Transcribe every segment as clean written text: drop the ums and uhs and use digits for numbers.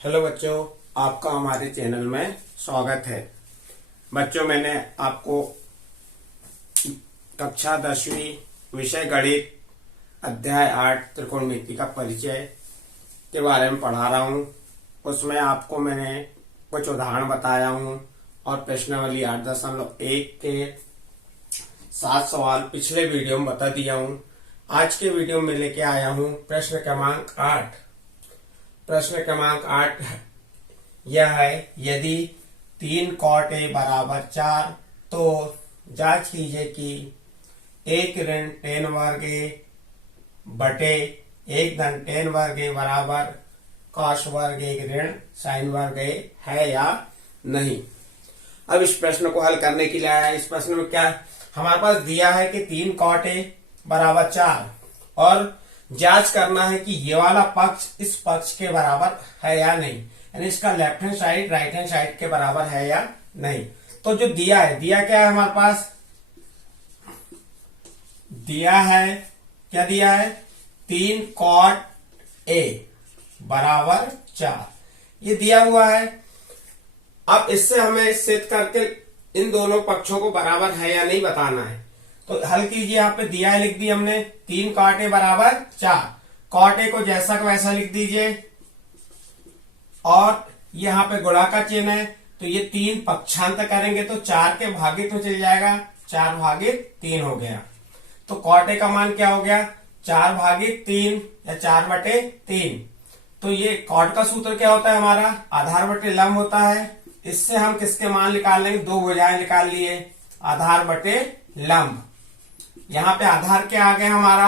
Hello बच्चों, आपका हमारे चैनल में स्वागत है। बच्चों, मैंने आपको कक्षा 10वीं विषय गणित अध्याय 8 त्रिकोणमिति का परिचय के बारे में पढ़ा रहा हूँ। उसमें आपको मैंने कुछ उदाहरण बताया हूँ और प्रश्नावली 8.1 के 7 सवाल पिछले वीडियो में बता दिया हूँ। आज के वीडियो में लेके आया हूँ प्रश्न क्रमांक 8। प्रश्न क्रमांक 8 यह है, यदि 3 cot a बराबर 4 तो जांच कीजिए कि 1 ऋण tan वर्ग a बटे 1 धन tan वर्ग a बराबर cos वर्ग a ऋण sin वर्ग a है या नहीं। अब इस प्रश्न को हल करने के लिए आया। इस प्रश्न में क्या हमारे पास दिया है कि 3 cot a बराबर 4 और जांच करना है कि ये वाला पक्ष इस पक्ष के बराबर है या नहीं, यानी इसका left hand side right hand side के बराबर है या नहीं। तो जो दिया है, दिया क्या है हमारे पास, दिया है क्या, दिया है 3 cot a बराबर 4, ये दिया हुआ है। अब इससे हमें सिद्ध करके इन दोनों पक्षों को बराबर है या नहीं बताना है। तो हल कीजिए, यहाँ पे दिया है, लिख दी हमने 3 cot a बराबर 4। cot a को जैसा का वैसा लिख दीजिए और यहाँ पे गुणा का चिन्ह है, तो ये 3 पक्षांतर करेंगे तो 4 के भागित में चल जाएगा, 4 भागित 3 हो गया। तो cot a का मान क्या हो गया, 4 भागित 3 या 4 बटे 3। तो ये cot का सूत्र क्या होता है हमारा, आधार बटे लंब होता है। इससे हम किसके मान निकाल लेंगे, दो भुजाएं निकाल लिए, आधार बटे लंब। यहाँ पे आधार क्या आ गया हमारा,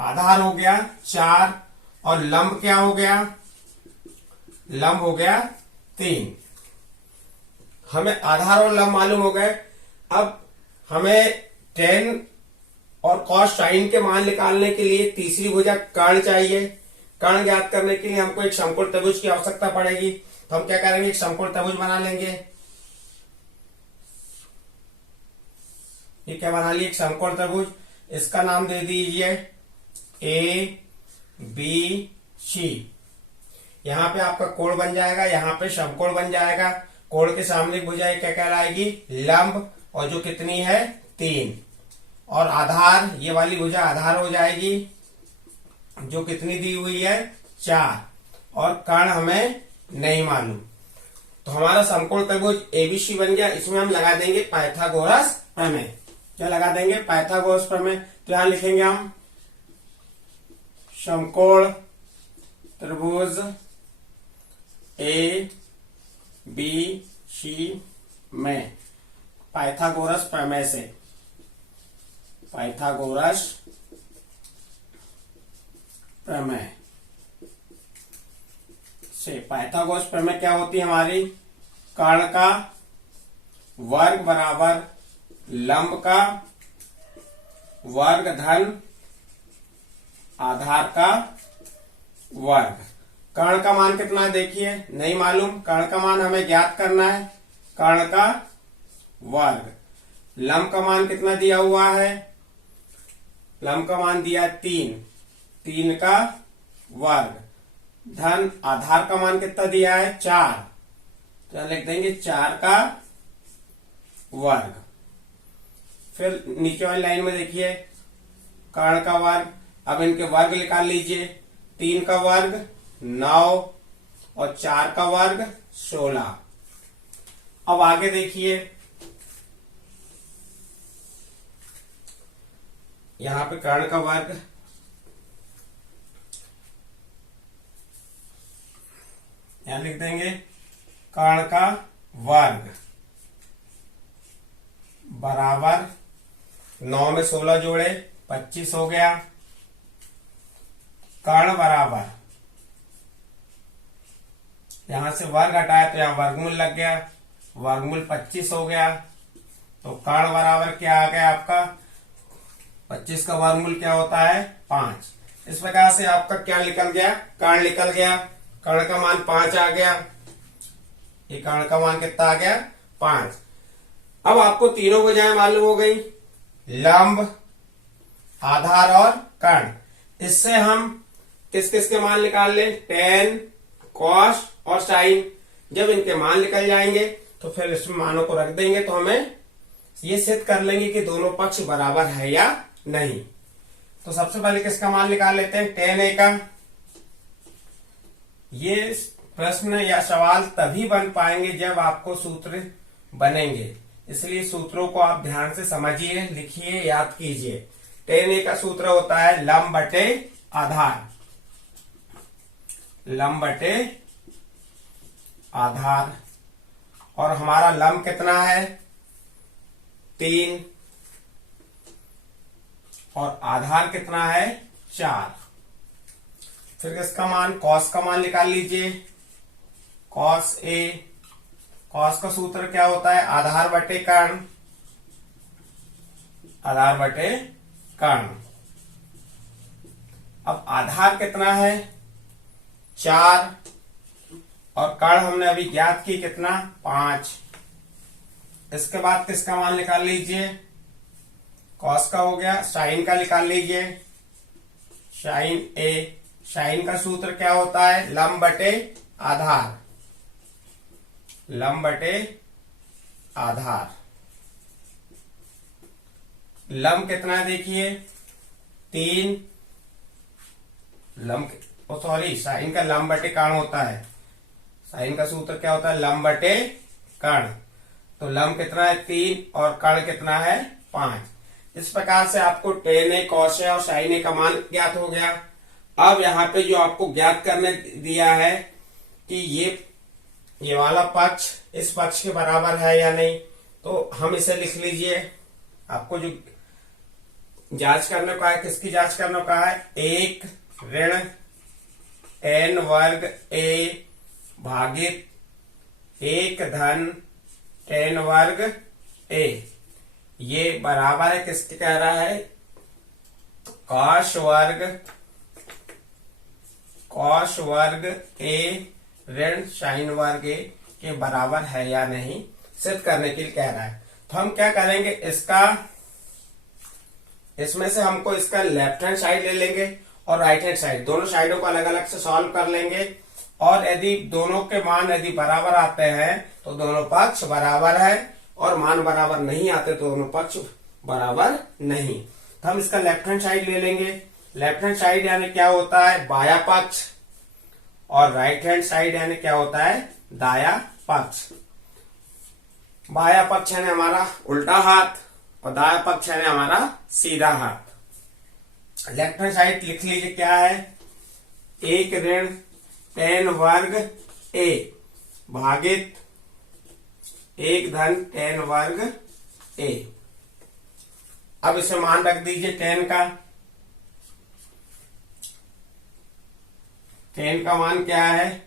आधार हो गया 4 और लंब क्या हो गया, लंब हो गया 3। हमें आधार और लंब मालूम हो गए। अब हमें tan और cos sin के मान निकालने के लिए तीसरी भुजा कर्ण चाहिए। कर्ण ज्ञात करने के लिए हमको एक समकोण त्रिभुज की आवश्यकता पड़ेगी। तो हम क्या करेंगे, एक समकोण त्रिभुज बना लेंगे। ये क्या बना लिया, एक समकोण त्रिभुज। इसका नाम दे दीजिए ए बी सी। यहाँ पे आपका कोण बन जाएगा, यहाँ पे समकोण बन जाएगा। कोण के सामने भुजा क्या कहलाएगी, लंब, और जो कितनी है 3। और आधार, ये वाली भुजा आधार हो जाएगी, जो कितनी दी हुई है 4। और कर्ण हमें नहीं मालूम। तो हमारा समकोण त्रिभुज एबीसी बन गया। इसमें हम लगा देंगे पाइथागोरस प्रमेय। क्या लगा देंगे, पाइथागोरस प्रमेय। तो यहां लिखेंगे हम समकोण त्रिभुज ए बी सी में पाइथागोरस प्रमेय से, पाइथागोरस प्रमेय से, पाइथागोरस प्रमेय क्या होती है हमारी, कर्ण का वर्ग बराबर लंब का वर्ग धन आधार का वर्ग। कर्ण का मान कितना है देखिए, नहीं मालूम, कर्ण का मान हमें ज्ञात करना है, कर्ण का वर्ग। लंब का मान कितना दिया हुआ है, लंब का मान दिया 3, 3 का वर्ग धन आधार का मान कितना दिया है 4, तो लिख देंगे 4 का वर्ग। फिर नीचे वाली लाइन में देखिए कर्ण का वर्ग। अब इनके वर्ग निकाल लीजिए, 3 का वर्ग 9 और 4 का वर्ग 16। अब आगे देखिए, यहां पे कर्ण का वर्ग, यहां लिख देंगे कर्ण का वर्ग बराबर 9 में 16 जोड़े 25 हो गया। कर्ण बराबर, यहां से वर्ग हटाया तो यहां वर्गमूल लग गया, वर्गमूल 25 हो गया। तो कर्ण बराबर क्या आ गया आपका, 25 का वर्गमूल क्या होता है 5। इस प्रकार से आपका क्या निकल गया, कर्ण निकल गया। कर्ण का मान 5 आ गया। ये कर्ण का मान कितना आ गया 5। अब आपको तीनों भुजाएं मालूम हो गई, लंब, आधार और कर्ण। इससे हम किस किस के मान निकाल लें, टेन, कॉस और साइन। जब इनके मान निकल जाएंगे तो फिर इस मानों को रख देंगे तो हमें ये सिद्ध कर लेंगे कि दोनों पक्ष बराबर है या नहीं। तो सबसे पहले किसका मान निकाल लेते हैं, टेन ए का। ये प्रश्न या सवाल तभी बन पाएंगे जब आपको सूत्र बनेंगे, इसलिए सूत्रों को आप ध्यान से समझिए, लिखिए, याद कीजिए। टेन ए का सूत्र होता है लंब बटे आधार, लंब बटे आधार। और हमारा लंब कितना है, 3, और आधार कितना है, 4। फिर इसका मान, कॉस का मान निकाल लीजिए, कॉस ए। कॉस का सूत्र क्या होता है, आधार बटे कर्ण, आधार बटे कर्ण। अब आधार कितना है, 4, और कर्ण हमने अभी ज्ञात की कितना, 5। इसके बाद किसका मान निकाल लीजिए, कॉस का हो गया, साइन का निकाल लीजिए, साइन ए। साइन का सूत्र क्या होता है, लंब बटे आधार, लंब बटे आधार। लंब कितना है देखिए, 3, लंब, सॉरी, साइन का लंब बटे कर्ण होता है। साइन का सूत्र क्या होता है, लंब बटे कर्ण। तो लंब कितना है, 3, और कर्ण कितना है, 5। इस प्रकार से आपको टेन ए, कॉस ए और साइन ए का मान ज्ञात हो गया। अब यहाँ पे जो आपको ज्ञात करने दिया है कि ये वाला पक्ष इस पक्ष के बराबर है या नहीं, तो हम इसे लिख लीजिए। आपको जो जांच करने का है, किसकी जांच करने का है, 1 ऋण टेन वर्ग ए भागित 1 धन टेन वर्ग ए, ये बराबर है किसके, कह रहा है कॉस वर्ग ए ऋण साइन वर्ग ए के बराबर है या नहीं सिद्ध करने के लिए कह रहा है। तो हम क्या करेंगे, इसमें से हमको इसका लेफ्ट हैंड साइड ले लेंगे और राइट हैंड साइड, दोनों साइडों को अलग अलग से सॉल्व कर लेंगे। और यदि दोनों के मान यदि बराबर आते हैं तो दोनों पक्ष बराबर है, और मान बराबर नहीं आते तो दोनों पक्ष बराबर नहीं। तो हम इसका लेफ्ट हैंड साइड ले लेंगे। लेफ्ट हैंड साइड यानी क्या होता है, बाया पक्ष, और राइट हैंड साइड यानी क्या होता है, दाया पक्ष। बाया पक्ष यानी हमारा उल्टा हाथ, और दाया पक्ष यानी हमारा सीधा हाथ। लेफ्ट हैंड साइड लिख लीजिए क्या है, 1 ऋण टेन वर्ग ए भागित 1 धन टेन वर्ग ए। अब इसे मान रख दीजिए टेन का। टेन का मान क्या है,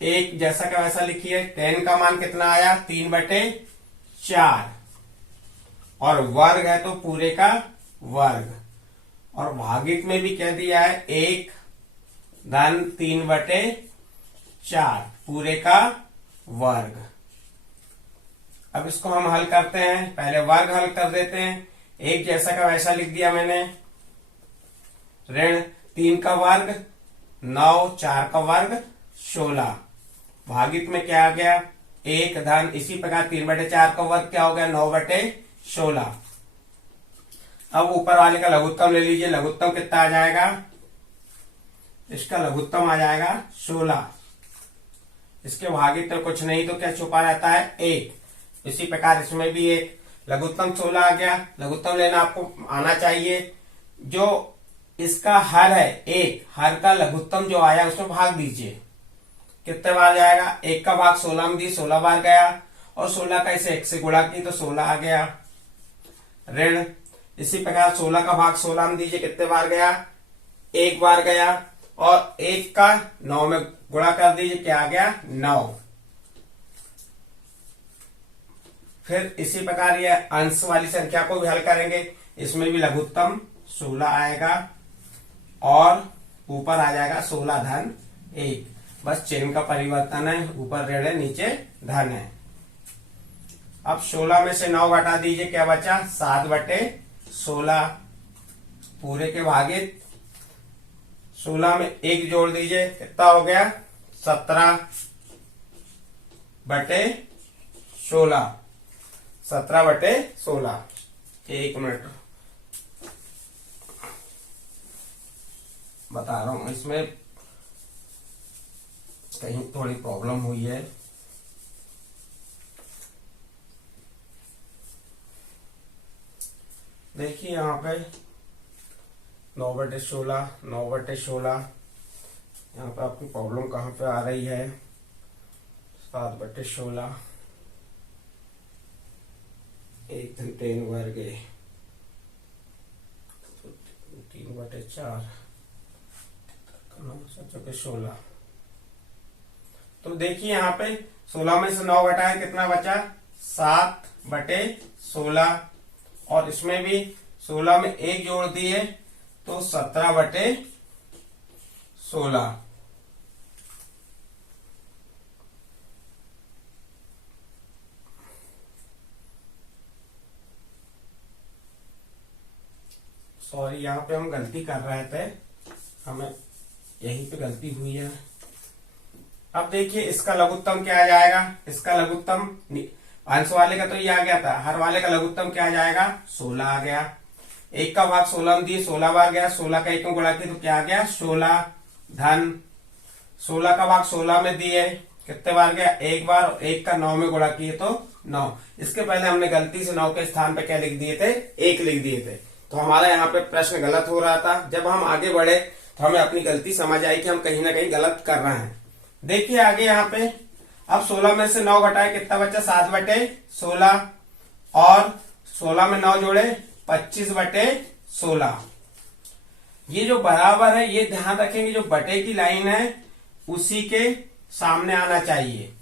1 जैसा का वैसा लिखिए। टेन का मान कितना आया, 3/4, और वर्ग है तो पूरे का वर्ग, और भागित में भी कह दिया है 1 धन 3/4 पूरे का वर्ग। अब इसको हम हल करते हैं, पहले वर्ग हल कर देते हैं। 1 जैसा का वैसा लिख दिया मैंने, ऋण 3 का वर्ग 9, 4 का वर्ग 16, भागित में क्या आ गया, 1 धन, इसी प्रकार 3/4 का वर्ग क्या हो गया, 9/16। अब ऊपर वाले का लघुत्तम ले लीजिए। लघुत्तम कितना आ जाएगा, इसका लघुत्तम आ जाएगा 16। इसके भागित तो कुछ नहीं, तो क्या छुपा रहता है, 1। इसी प्रकार इसमें भी 1, लघुत्तम 16 आ गया। लघुत्तम लेना आपको आना चाहिए। जो इसका हर है 1, हर का लघुत्तम जो आया उसमें भाग दीजिए, कितने बार जाएगा, 1 का भाग 16 में दी, 16 बार गया, और 16 का इसे 1 से गुणा की तो 16 आ गया। ऋण इसी प्रकार 16 का भाग 16 में दीजिए, कितने बार गया, 1 बार गया, और 1 का 9 में गुणा कर दीजिए, क्या आ गया, 9। फिर इसी प्रकार ये अंश वाली संख्या को भी हल करेंगे, इसमें भी लघुत्तम 16 आएगा, और ऊपर आ जाएगा 16 धन 1। बस चिन्ह का परिवर्तन है, ऊपर ऋण है, नीचे धन है। अब 16 में से 9 घटा दीजिए, क्या बचा, 7/16 पूरे के भागित 16 में 1 जोड़ दीजिए, कितना हो गया 17/16। 17/16। 1 मिनट बता रहा हूं, इसमें कहीं थोड़ी प्रॉब्लम हुई है। देखिए यहाँ पे 9/16, 9/16। यहाँ पे आपकी प्रॉब्लम कहाँ पे आ रही है, 7/16, 1 10 वर्ग, 3/4, 9/16। तो देखिए यहाँ पे 16 में से 9 घटाए कितना बचा 7/16, और इसमें भी 16 में 1 जोड़ दिए तो 17/16। सॉरी, यहाँ पे हम गलती कर रहे थे, हमें यहीं पे गलती हुई है। अब देखिए इसका लघुत्तम क्या आ जाएगा, इसका लघुत्तम अंश वाले का तो ये आ गया था, हर वाले का लघुत्तम क्या आ जाएगा 16 आ गया। 1 का भाग 16 में दिए 16 बार गया, 16 का 1 में गुणा किया तो क्या आ गया 16 धन 16 का भाग 16 में दिए कितने बार गया 1 बार, और 1 का 9 में गुणा किए तो 9। इसके पहले हमने गलती से 9 के स्थान पे क्या लिख दिए थे 1 लिख दिए थे, तो हमारा यहाँ पे प्रश्न गलत हो रहा था। जब हम आगे बढ़े तो हमें अपनी गलती समझ आई कि हम कहीं ना कहीं गलत कर रहे हैं। देखिए आगे यहाँ पे अब 16 में से 9 घटाए कितना बचा 7/16, और 16 में 9 जोड़े 25/16। ये जो बराबर है ये ध्यान रखेंगे, जो बटे की लाइन है उसी के सामने आना चाहिए।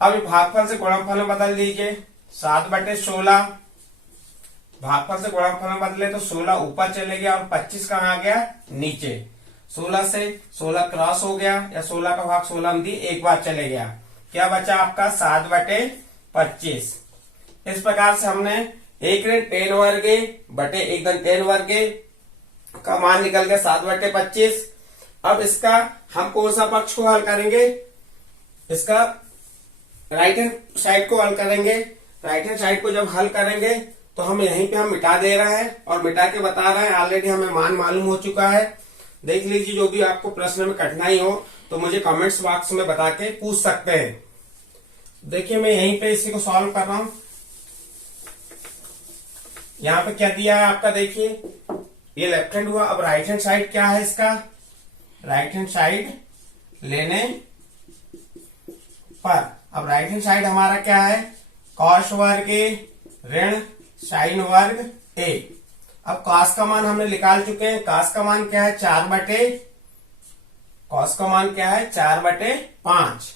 अब भागफल से गुणनफल में बदल दीजिए, 7/16 भागफल से गुणनफल में बदले तो 16 ऊपर चले गया और 25 कहाँ आ गया नीचे। 16 से 16 क्रॉस हो गया, या 16 का भाग 16 में दी 1 बार चले गया, क्या बचा आपका 7/25। इस प्रकार से हमने 1 ऋण 10 वर्गे बटे 1 धन 10 वर्गे का मान निकल गया 7/25। अब इसका हम कौन सा पक्ष को हल करेंगे, इसका राइट हैंड साइड को हल करेंगे। राइट हैंड साइड को जब हल करेंगे तो हम यहीं पे हम मिटा दे रहे हैं और मिटा के बता रहे हैं, ऑलरेडी हमें मान मालूम हो चुका है। देख लीजिए, जो भी आपको प्रश्न में कठिनाई हो तो मुझे कमेंट्स बॉक्स में बता के पूछ सकते हैं। देखिए मैं यहीं पे इसी को सॉल्व कर रहा हूं। यहाँ पे क्या दिया है आपका, देखिए ये लेफ्ट हैंड हुआ। अब राइट हैंड साइड क्या है इसका, राइट हैंड साइड लेने पर अब राइट हैंड साइड हमारा क्या है कॉस वर्ग ऋण साइन वर्ग a। अब कॉस का मान हमने निकाल चुके हैं, कॉस का मान क्या है 4/5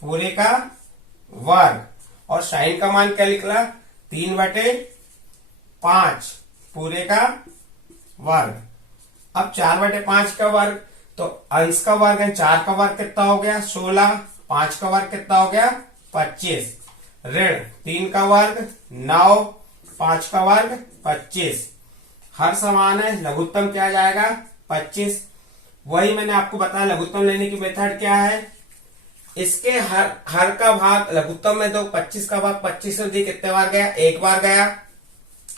पूरे का वर्ग, और साइन का मान क्या निकला 3/5 पूरे का वर्ग। अब 4/5 का वर्ग तो अंश का वर्ग है, 4 का वर्ग कितना हो गया 16, 5 का वर्ग कितना हो गया 25, ऋण 3 का वर्ग 9, 5 का वर्ग 25। हर समान है, लघुत्तम क्या जाएगा 25। वही मैंने आपको बताया लघुत्तम लेने की मेथड क्या है, इसके हर का भाग लघुत्तम में दो, 25 का भाग 25 से दी कितने बार गया 1 बार गया,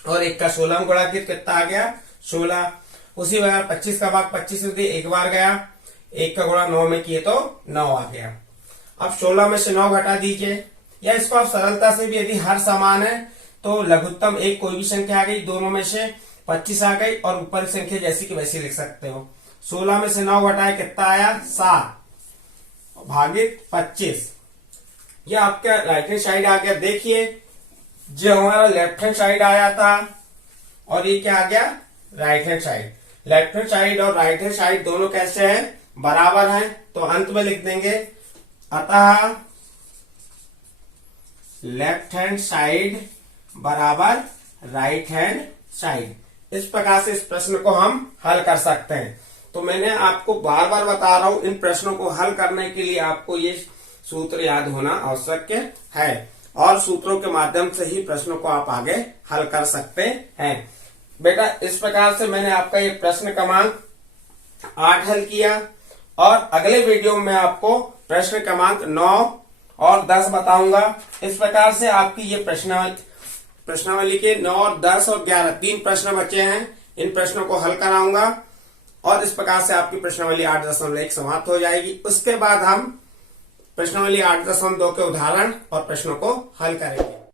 और 1 का 16 में गुणा किया कितना आ गया 16। उसी प्रकार 25 का भाग 25 से दी 1 बार गया, 1 का गुणा 9 में किए तो 9 आ गया। अब 16 में से 9 घटा दीजिए, या इसको आप सरलता से भी यदि हर समान है तो लघुत्तम एक कोई भी संख्या आ गई, दोनों में से 25 आ गई और ऊपर संख्या जैसी की वैसी लिख सकते हो। 16 में से 9 घटाए कितना आया 7 भागित 25। यह आपका राइट हैंड साइड आ गया। देखिए जो हमारा लेफ्ट हैंड साइड आया था और ये क्या आ गया right hand side. Left hand side और राइट हैंड साइड दोनों कैसे हैं बराबर हैं, तो अंत में लिख देंगे अतः लेफ्ट हैंड साइड बराबर राइट हैंड साइड। इस प्रकार से इस प्रश्न को हम हल कर सकते हैं। तो मैंने आपको बार बार बता रहा हूं, इन प्रश्नों को हल करने के लिए आपको ये सूत्र याद होना आवश्यक है, और सूत्रों के माध्यम से ही प्रश्नों को आप आगे हल कर सकते हैं। बेटा इस प्रकार से मैंने आपका ये प्रश्न क्रमांक 8 हल किया और अगले वीडियो में आपको प्रश्न क्रमांक 9 और 10 बताऊंगा। इस प्रकार से आपकी ये प्रश्नावली के 9 और 10 और 11 3 प्रश्न बचे हैं। इन प्रश्नों को हल कराऊंगा और इस प्रकार से आपकी प्रश्नावली 8.1 समाप्त हो जाएगी। उसके बाद हम प्रश्नावली 8.2 के उदाहरण और प्रश्नों को हल करेंगे।